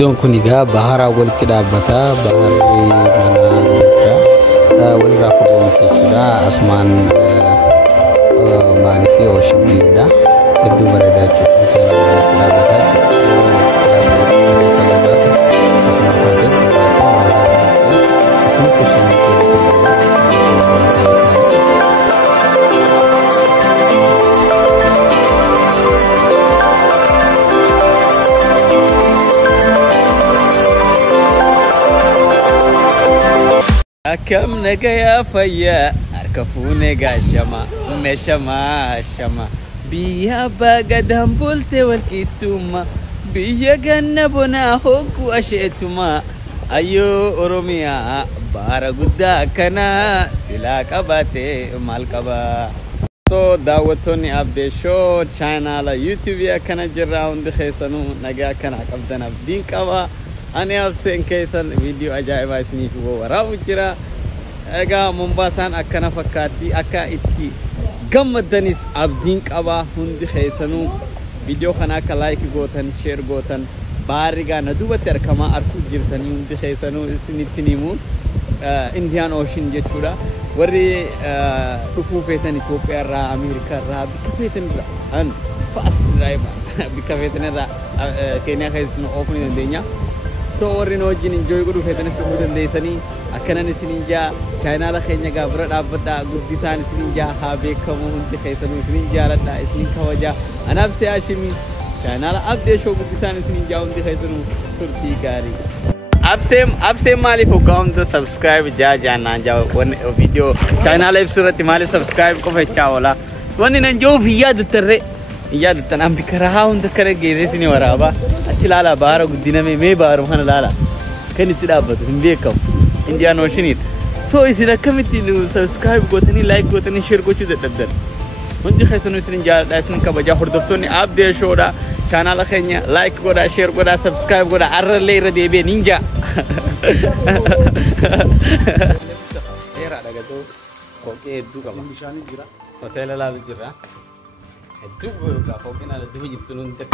iddoon kun egaa baharaa walitti dhaabbata. Baharri mana jira walirraa fagoomti jechuudha. Asumaan maaliif ocean view-dha. Hedduu bareedaa jechuudha. Akam negaya faya arkafune gashama meshama shama biya bagadam bulte walkituma biya ganna bona hoku ashetuma ayo oromia bara gudda kana sila qabate mal qaba. So daawattoonni abdee show channel YouTube ya kana jirra hundi keessanuu nagaa kana qabdan abdiin qaba. Ani abseen keessan video ajaa'ibaa isiniif waraabu jira. Egaa Mombasaan akkana fakkaatti akka itti gammadanis abdiin qaba hundi keessanuu video kana akka like gootan share gootan baarigaa na duubatti arkamaa arguu jirtanii hundi keessanuu isinitti himu Indian Ocean jechuudha. Warri dhufuu feetan Itoophiyaa irraa Ameerikaa irraa bikka feetan irraa an fast driver bikka feetan irraa Keenyaa keessatti oofuu ni dandeenya. So warri wajjin enjoy godhuu feetanis dhufuu dandeessanii akkanan isinin jaa chaanaala keenya gaabira dhaabbadhaa guddisaan isinin jaa haa beekamu hundi keessanuu isinin jaaladhaa isinin kabajaa anaaf siyaashimii chaanaala abdee shoo guddisaan isinin jaa hundi keessanuu turtii gaarii. Absee maaliif hoggaa hunda subscribe jaa jaannaan jaa video chaanaala ibsu irratti maaliif subscribe qofa jechaa oola wanni nan joof iyyaadatarree iyyaadatan an bika rahaa hunda kara geessisni waraabaa achi laala baara guddiname mee baarum kana laala kan itti dhaabbatu hin beekamu Indian Ocean. So isin akkamitti subscribe gootanii like gootanii share gochuu dadhabdan hundi keessanuu isin jaaladhaa isin kabajaa hordoftoonni abdee shoodha chaanaala keenya like godhaa share godhaa subscribe godhaa arrallee irra deebi'ee ninja dheeraadha gatoo kookee hedduu qaba hoteela laalu jirra hedduu googaa kookeen ala duba jirtu nuti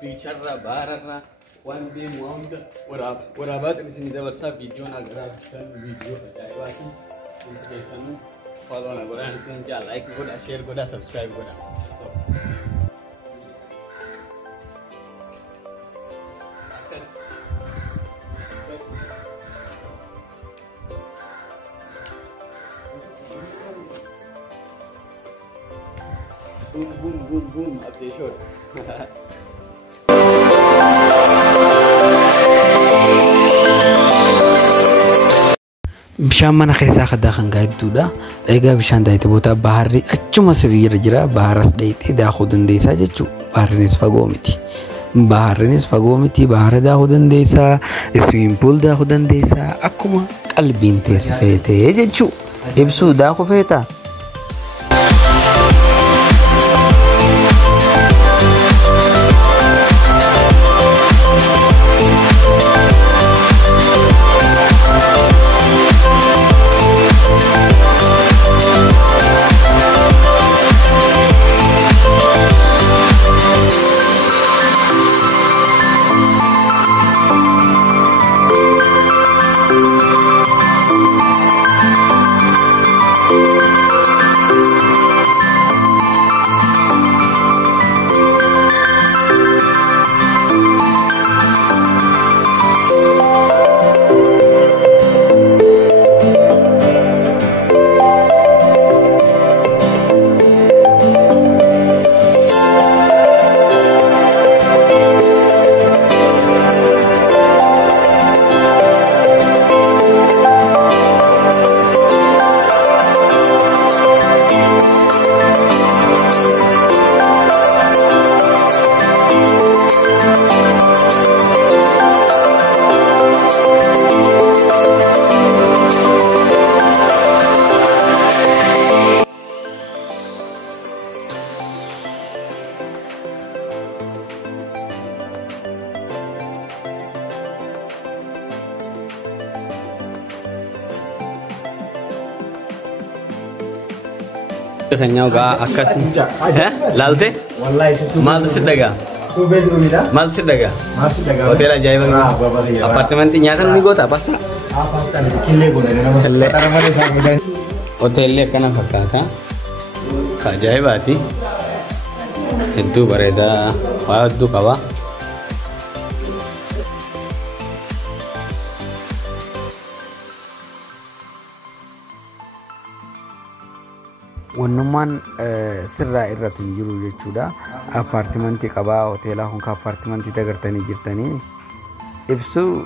bicarra bararra waan deemu hunda waraabaatan isin dabarsaa viidiyoon agarraa viidiyoo ajaa'ibaati hundi keessanuu follow na godhaa isin jaa like godhaa share godhaa subscribe godhaa. Boom boom boom boom abdee show. Bishaan mana keessaa kaddaa kan gaadduudha. Egaa bishaan daayitiboota baharri achuma sibiira jira. Baharas dheeyxee daakuu dandeessaa jechuudha. Baharrinis fagoo miti. Bahara daakuu dandeessaa. Swimming pool daakuu dandeessaa. Akkuma qalbiin teessa feetee jechuudha. Ibsuu daakuu feetaa. Kanyau ga akasi. Lalte? Wallahi situ. Mal sidaga. 2 bedroom ida. Mal sidaga. Masih daga. Hotel aja bang. Apartemen nyata nih gota pasta. Pasta nih kille guna nama. Kille. Tara mana sangidan. Hotel kana fakkaata. Ka ajaa'ibati. Hedduu bareedaa. Waa hedduu qaba. Wannummaan sirraa irratti hin jiru jechuudha. Apartimentii qabaa hoteelaa hunka apartimentii agartanii jirtanii ibsuu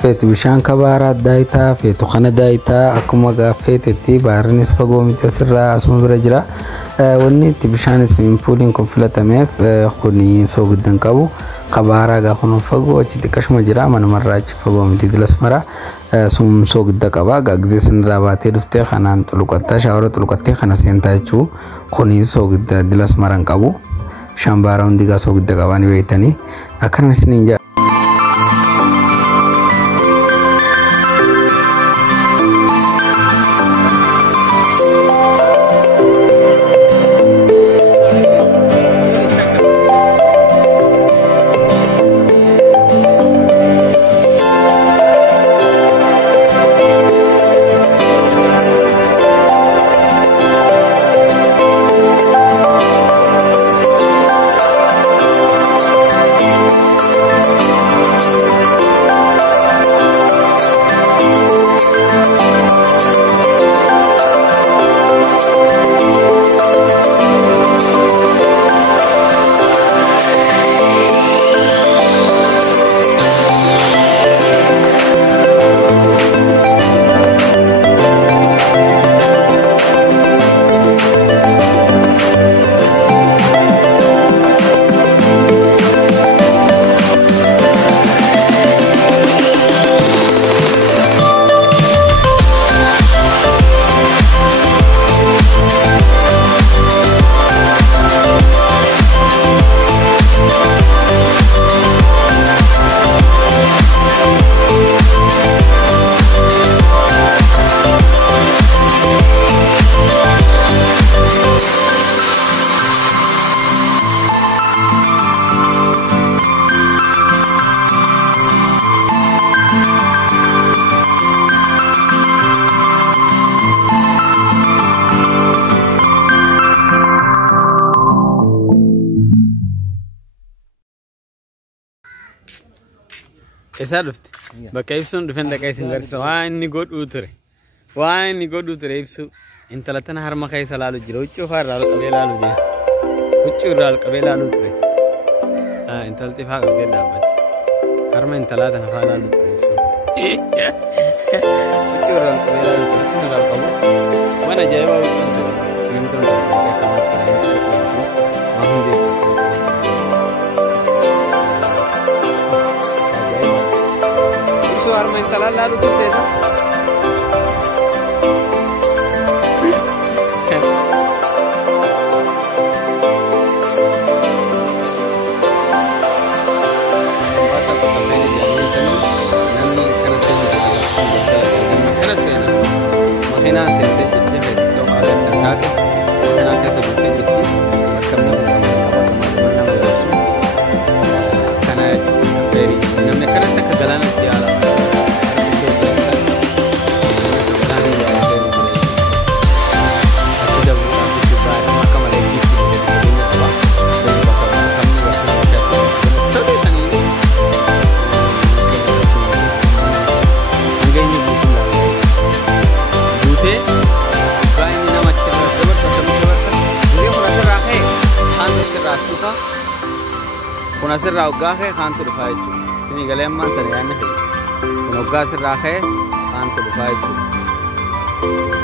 feetu bishaan kabaaraa daayitaa feetu kana daayitaa akkuma gaafeetetti baarnis fagoo miti asirraa asuma bira jira. Wanni itti bishaan swimming kun filatameef kuni soogiddan qabu kabaaraa gaafa fagoo achi xiqqashuma jira manumarraa achi fagoo miti dilas mara sum soogidda qaba gaagzee sanirraa baatee dhuftee kanaan xuluqattaa shaawara xuluqattee kana seentaa jechuu kuni soogidda dilas maran qabu bishaan baaraa hundi gaa soogidda qabanii beeytanii akkana isiniin Esaluft bakka ibsuun dhufan dhaqee isin garsiisa waan inni godhuu ture ibsu intala tana harma keessa laalu jira huccuu faa irraa qabee laalu jira huccuu irraa qabee laalu ture intalti faa qabee dhaabbatti harma intalaa tana faa laalu ture ibsu huccuu irraa qabee laalu ture kun irraa qabu waan ajaa'ibaa huccuun ture simintoon ture kanatti waan hundi arma instalar la luz de esa. Very kun asirraa hoggaa kee kaantu dhufaa jechuudha. Isinii galee ammaan sana yaadne fedhe. Kun hoggaa asirraa kee kaantu dhufaa jechuudha.